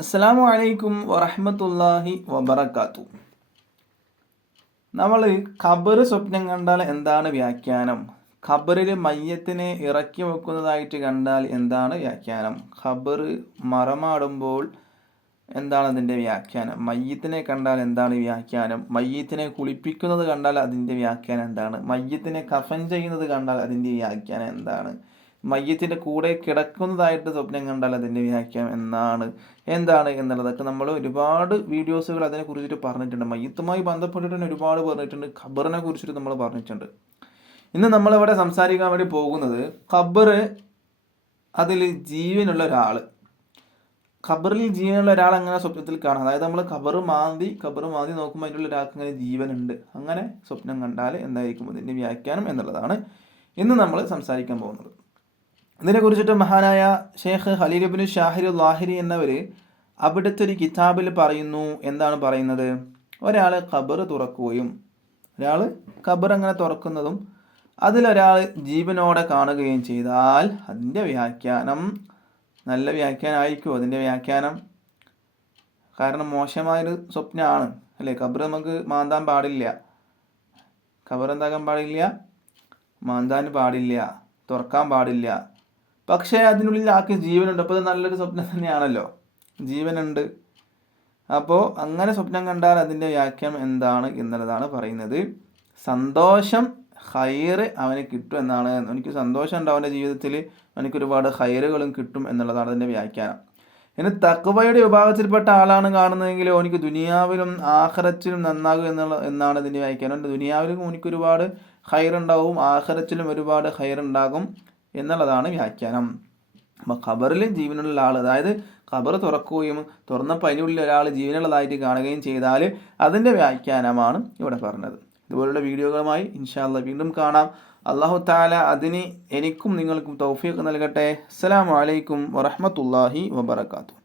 അസ്സലാമു അലൈക്കും വറഹ്മത്തുള്ളാഹി വബറകാത്തു. നമ്മൾ ഖബർ സ്വപ്നം കണ്ടാൽ എന്താണ് വ്യാഖ്യാനം? ഖബറിൽ മയ്യത്തിനെ ഇറക്കി വെക്കുന്നതായിട്ട് കണ്ടാൽ എന്താണ് വ്യാഖ്യാനം? ഖബർ മറമാടുമ്പോൾ എന്താണ് അതിൻ്റെ വ്യാഖ്യാനം? മയ്യത്തിനെ കണ്ടാൽ എന്താണ് വ്യാഖ്യാനം? മയ്യത്തിനെ കുളിപ്പിക്കുന്നത് കണ്ടാൽ അതിൻ്റെ വ്യാഖ്യാനം എന്താണ്? മയ്യത്തിനെ കഫൻ ചെയ്യുന്നത് കണ്ടാൽ അതിൻ്റെ വ്യാഖ്യാനം എന്താണ്? മയ്യത്തിൻ്റെ കൂടെ കിടക്കുന്നതായിട്ട് സ്വപ്നം കണ്ടാൽ അതിൻ്റെ വ്യാഖ്യാനം എന്താണ് എന്നുള്ളതൊക്കെ നമ്മൾ ഒരുപാട് വീഡിയോസുകൾ അതിനെക്കുറിച്ചിട്ട് പറഞ്ഞിട്ടുണ്ട്. മയ്യത്തുമായി ബന്ധപ്പെട്ടിട്ട് തന്നെ ഒരുപാട് പറഞ്ഞിട്ടുണ്ട്. ഖബറിനെ കുറിച്ചിട്ട് നമ്മൾ പറഞ്ഞിട്ടുണ്ട്. ഇന്ന് നമ്മളിവിടെ സംസാരിക്കാൻ വേണ്ടി പോകുന്നത് ഖബർ, അതിൽ ജീവനുള്ള ഒരാൾ, ഖബറിൽ ജീവനുള്ള ഒരാൾ അങ്ങനെ സ്വപ്നത്തിൽ കാണാം. അതായത് നമ്മൾ ഖബർ മാന്തി നോക്കുമ്പോൾ അതിനുള്ള ഒരാൾക്ക് ഇങ്ങനെ ജീവനുണ്ട്, അങ്ങനെ സ്വപ്നം കണ്ടാൽ എന്തായിരിക്കും അതിൻ്റെ വ്യാഖ്യാനം എന്നുള്ളതാണ് ഇന്ന് നമ്മൾ സംസാരിക്കാൻ പോകുന്നത്. ഇതിനെക്കുറിച്ചിട്ട് മഹാനായ ഷെയ്ഖ് ഖലീൽ ഇബ്നു ഷാഹിർ ലാഹിരി എന്നവർ അവിടുത്തെ ഒരു കിതാബിൽ പറയുന്നു. എന്താണ് പറയുന്നത്? ഒരാൾ ഖബർ തുറക്കുകയും ഒരാൾ ഖബർ അങ്ങനെ തുറക്കുന്നതും അതിലൊരാൾ ജീവനോടെ കാണുകയും ചെയ്താൽ അതിൻ്റെ വ്യാഖ്യാനം നല്ല വ്യാഖ്യാനമായിരിക്കും. അതിൻ്റെ വ്യാഖ്യാനം കാരണം മോശമായൊരു സ്വപ്നമാണ് അല്ലേ? ഖബർ നമുക്ക് മാന്താൻ പാടില്ല, ഖബർ എന്താക്കാൻ പാടില്ല, മാന്താൻ പാടില്ല, തുറക്കാൻ പാടില്ല. പക്ഷേ അതിനുള്ളിൽ ആൾക്ക് ജീവനുണ്ട്. അപ്പോൾ അത് നല്ലൊരു സ്വപ്നം തന്നെയാണല്ലോ, ജീവനുണ്ട്. അപ്പോൾ അങ്ങനെ സ്വപ്നം കണ്ടാൽ അതിൻ്റെ വ്യാഖ്യാനം എന്താണ് എന്നുള്ളതാണ് പറയുന്നത്. സന്തോഷം, ഹൈറ് അവന് കിട്ടും എന്നാണ്. എനിക്ക് സന്തോഷം ഉണ്ട് അവൻ്റെ ജീവിതത്തിൽ, അവനക്ക് ഒരുപാട് ഹൈറുകളും കിട്ടും എന്നുള്ളതാണ് അതിൻ്റെ വ്യാഖ്യാനം. ഇനി തഖ്വയുടെ വിഭാഗത്തിൽപ്പെട്ട ആളാണ് കാണുന്നതെങ്കിൽ അവനിക്ക് ദുനിയാവിലും ആഖിറത്തിലും നന്നാകും എന്നാണ് ഇതിൻ്റെ വ്യാഖ്യാനം. ദുനിയാവിലും അവനിക്ക് ഒരുപാട് ഹൈറുണ്ടാവും, ആഖിറത്തിലും ഒരുപാട് ഹൈറുണ്ടാകും എന്നുള്ളതാണ് വ്യാഖ്യാനം. അപ്പോൾ ഖബറിൽ ജീവനുള്ള ആൾ, അതായത് ഖബർ തുറക്കുകയും തുറന്നപ്പോൾ അതിനുള്ളിൽ ഒരാൾ ജീവനുള്ളതായിട്ട് കാണുകയും ചെയ്താൽ അതിൻ്റെ വ്യാഖ്യാനമാണ് ഇവിടെ പറഞ്ഞത്. ഇതുപോലുള്ള വീഡിയോകളുമായി ഇൻഷാ അല്ലാഹ് വീണ്ടും കാണാം. അല്ലാഹു തആല അതിന് എനിക്കും നിങ്ങൾക്കും തൗഫീഖ് നൽകട്ടെ. അസ്സലാമു അലൈക്കും വറഹ്മത്തുള്ളാഹി വബറകാതുഹു.